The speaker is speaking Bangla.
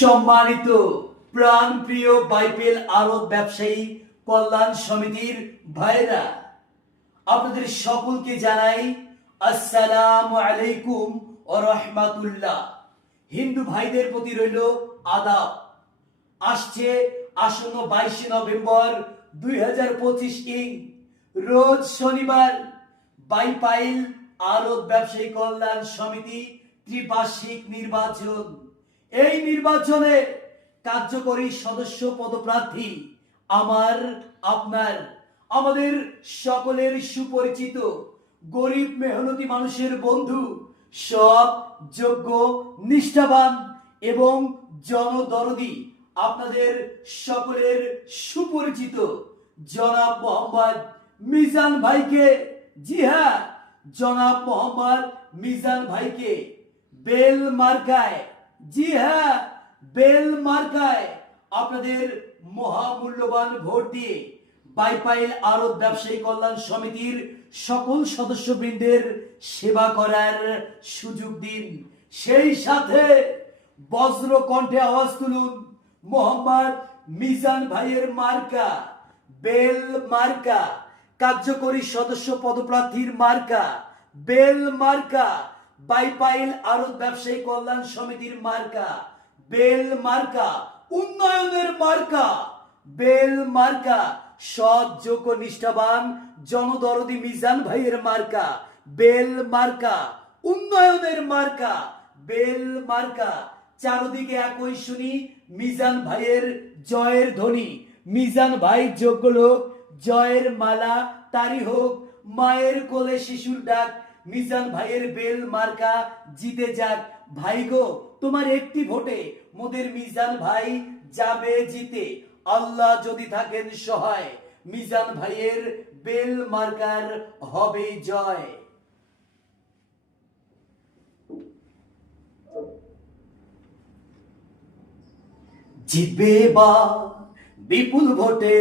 সম্মানিত প্রাণপ্রিয় বাইবেল আরব ব্যবসায়ী কল্যাণ সমিতির ভাইরা, আপনাদের সকলকে জানাই আসসালামু আলাইকুম ও রহমাতুল্লাহ। হিন্দু ভাইদের প্রতি রইল আদাব। আসছে আসন্ন 22 নভেম্বর 2025 ইং রোজ শনিবার বাইপাইল আরব ব্যবসায়ী কল্যাণ সমিতি ত্রিবার্ষিক নির্বাচন। এই নির্বাচনে কার্যকরী সদস্য পদপ্রার্থী আমার, আপনার, আমাদের সকলের সুপরিচিত গরিব মেহনতি মানুষের বন্ধু, সৎ, যোগ্য, নিষ্ঠাবান এবং জনদরদি আপনাদের সকলের সুপরিচিত জনাব মোহাম্মদ মিজান ভাইকে, জি হ্যাঁ, জনাব মোহাম্মদ মিজান ভাইকে বেল মার্কায়, জি হ্যাঁ, বেল মার্কায় আপনাদের মহামূল্যবান ভোট দিয়ে বাইপাইল আরব ব্যবসায়ী কল্যাণ সমিতির সকল সদস্যবৃন্দের সেবা করার সুযোগ দিন। সেই সাথে বজ্র কণ্ঠে আওয়াজ তুলুন, মোহাম্মদ মিজান ভাইয়ের মার্কা, বেল মার্কা, কার্যকরী সদস্য পদপ্রার্থীর মার্কা, বেল মার্কা, বাইপাইল আরব ব্যবসায়ী কল্যাণ সমিতির মার্কা, বেল মার্কা, উন্নয়নের মার্কা, বেল মার্কা, সৎ, যোগ্য, নিষ্ঠাবান, জনদরদি মিজান ভাইয়ের মার্কা, বেল মার্কা, উন্নয়নের মার্কা, বেল মার্কা। চারদিকে একই শুনি মিজান ভাইয়ের জয়ের ধ্বনি। মিজান ভাই যোগ্য লোক, জয়ের মালা তারি হোক, মায়ের কোলে শিশুর ডাক। মিজান ভাইয়ের বেল মার্কা জিতে যাক। ভাই গো, তোমার একটি ভোটে মোদের মিজান ভাই যাবে জিতে। আল্লাহ যদি থাকেন সহায়, মিজান ভাইয়ের বেল মার্কার হবে জয়। জিতবে বা বিপুল ভোটে